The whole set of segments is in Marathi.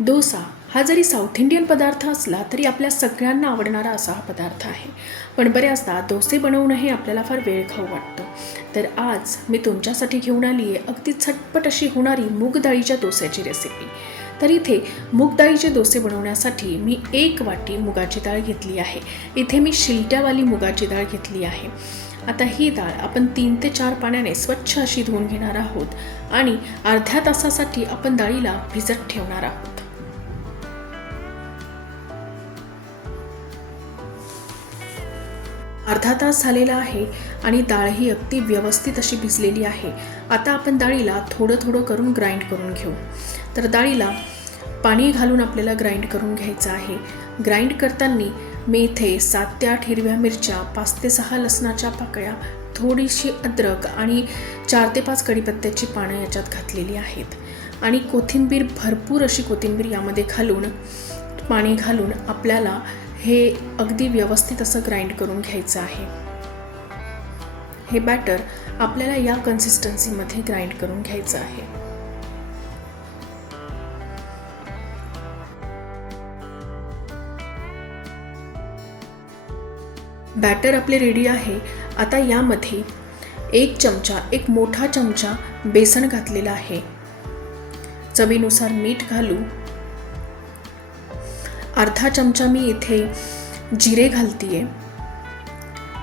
डोसा हा जरी साऊथ इंडियन पदार्थ असला तरी आपल्या सगळ्यांना आवडणारा असा हा पदार्थ आहे. पण बऱ्याचदा डोसे बनवणं हे आपल्याला फार वेळ खाऊ वाटतं. तर आज मी तुमच्यासाठी घेऊन आली आहे अगदी झटपट अशी होणारी मूग डाळीच्या डोस्याची रेसिपी तर इथे मूग डाळीचे डोसे बनवण्यासाठी मी एक वाटी मुगाची डाळ घेतली आहे. इथे मी शिलट्यावाली मुगाची डाळ घेतली आहे. आता ही डाळ आपण तीन ते चार पाण्याने स्वच्छ अशी धुवून घेणार आहोत आणि अर्ध्या तासासाठी आपण डाळीला भिजत ठेवणार आहोत. अर्धा तास झालेला आहे आणि डाळ ही अगदी व्यवस्थित अशी भिजलेली आहे. आता आपण डाळीला थोडं थोडं करून ग्राइंड करून घेऊ. तर डाळीला पाणी घालून आपल्याला ग्राइंड करून घ्यायचं आहे. ग्राइंड करताना मी इथे सात ते आठ हिरव्या मिरच्या पाच ते सहा लसणाच्या पाकळ्या थोडीशी अद्रक आणि चार ते पाच कढीपत्त्याची पानं याच्यात घातलेली आहेत. आणि कोथिंबीर भरपूर अशी कोथिंबीर यामध्ये घालून पाणी घालून आपल्याला हे अगदी व्यवस्थित असं ग्राइंड करून घ्यायचं आहे. हे बॅटर आपल्याला या कन्सिस्टन्सीमध्ये ग्राइंड करून घ्यायचं आहे. बॅटर आपले रेडी आहे. आता यामध्ये एक चमचा एक मोठा चमचा बेसन घातलेला आहे. चवीनुसार मीठ घालू. अर्धा चमचा मी इथे जिरे घालतीये.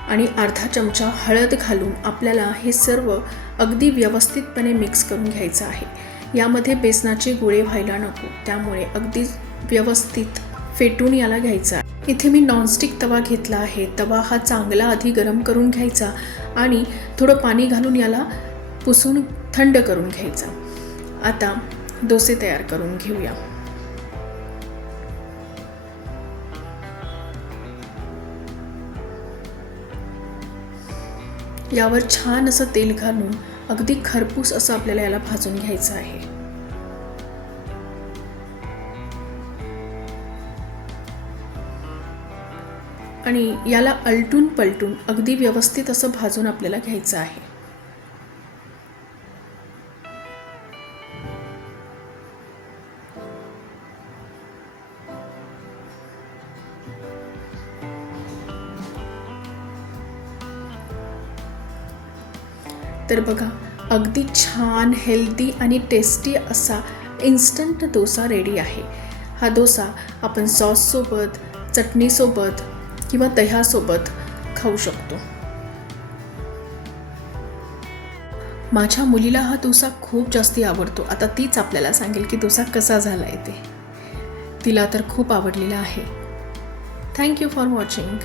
आणि अर्धा चमचा हळद घालून आपल्याला हे सर्व अगदी व्यवस्थितपणे मिक्स करून घ्यायचं आहे. यामध्ये बेसनाचे गोळे व्हायला नको त्यामुळे अगदी व्यवस्थित फेटून याला घ्यायचा इथे मी नॉनस्टिक तवा घेतला आहे. तवा हा चांगला आधी गरम करून घ्यायचा आणि थोडं पाणी घालून याला पुसून थंड करून घ्यायचा. आता डोसे तयार करून घेऊया. यावर छान असं तेल घालून अगदी खरपूस असं आपल्याला याला भाजून घ्यायचं आहे. आणि याला अलटून पलटून अगदी व्यवस्थित असं भाजून आपल्याला घ्यायचं आहे. तर बघा अगदी छान हेल्दी आणि टेस्टी असा इन्स्टंट डोसा रेडी आहे. हा डोसा आपण सॉससोबत चटणीसोबत किंवा दह्यासोबत खाऊ शकतो. माझ्या मुलीला हा डोसा खूप जास्ती आवडतो. आता तीच आपल्याला सांगेल की डोसा कसा झाला आहे ते. तिला तर खूप आवडलेला आहे. Thank you for watching